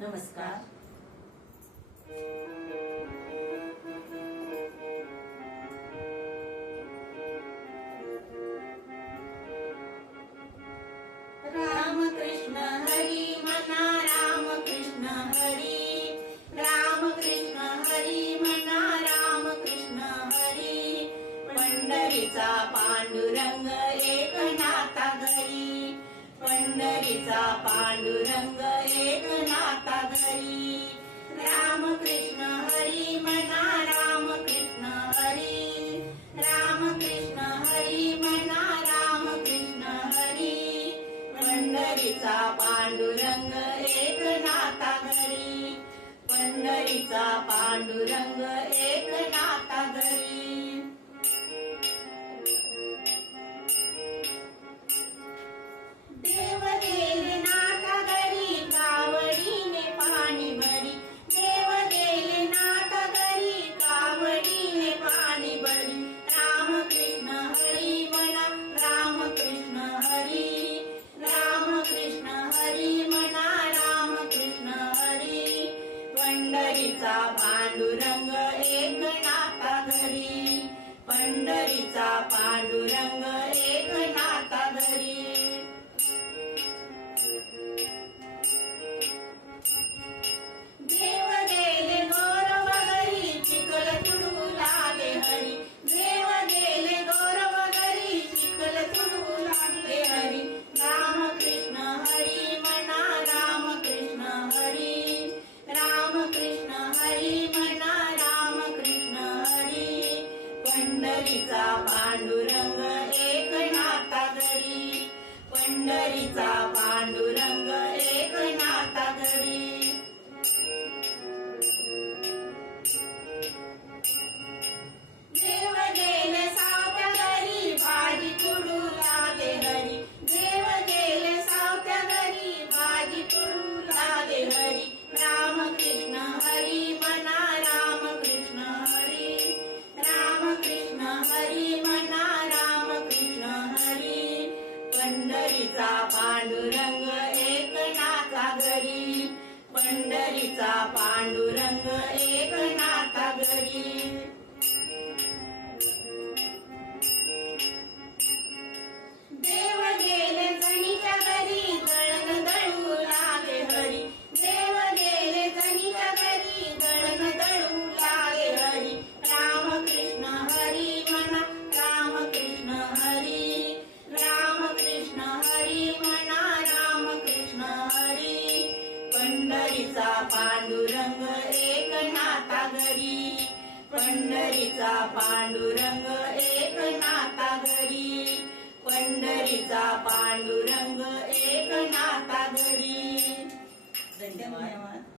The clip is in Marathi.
नमस्कार. राम कृष्ण हरी मना राम कृष्ण हरी, राम कृष्ण हरी मना राम कृष्ण हरी. पंढरीचा पांडुरंग एकनाथा घरी, पंढरीचा पांडुरंग एकनाथा घरी. राम कृष्ण हरी मना राम कृष्ण हरी, राम कृष्ण हरी मना राम कृष्ण हरी. पंढरीचा पांडुरंग एकनाथा घरी, पंढरीचा पांडुरंग एकनाथा घरी. देव गेले नाथा घरी कावडीने पाणी भरी, देव गेले नाथा घरी कावडीने पाणी भरी. राम कृष्ण हरी मना राम कृष्ण हरी, राम कृष्ण हरी मना राम कृष्ण हरी. पंढरीचा पांडुरंग एकनाथा घरी, पंढरीचा पांडुरंग एकनाथा घरी. देव गेले गौरव घरी चिखल तुडू लागले हरी, देव गेले गौरव घरी चिखल तुडू लागले हरी. राम कृष्ण हरी मना राम कृष्ण हरी, राम कृष्ण हरी मना राम कृष्ण हरी. पंढरीचा पांडुरंग एकनाथा घरी, पंढरीचा पांडुरंग एकनाथा घरी. देव गेले सावत्या घरी भाजी तुडू लागले हरी, देव गेले सावत्या घरी भाजी तुडू लागले हरी. राम कृष्ण हरी मना राम कृष्ण हरी, राम कृष्ण हरी मना राम कृष्ण हरी. पंढरीचा पांडुरंग एकनाथा घरी, पंढरीचा पांडुरंग एकनाथा घरी. देव गेले जणीच्या घरी दळण दळू लागले हरी, देव गेले जणीच्या घरी दळण दळू लागले हरी. राम कृष्ण हरी मना राम कृष्ण हरी, राम कृष्ण हरी मना राम कृष्ण हरी. पंढरीचा पांडुरंग एकनाथा घरी, पंढरीचा पांडुरंग एकनाथा घरी. पंढरीचा पांडुरंग एकनाथा घरी. धन्यवाद.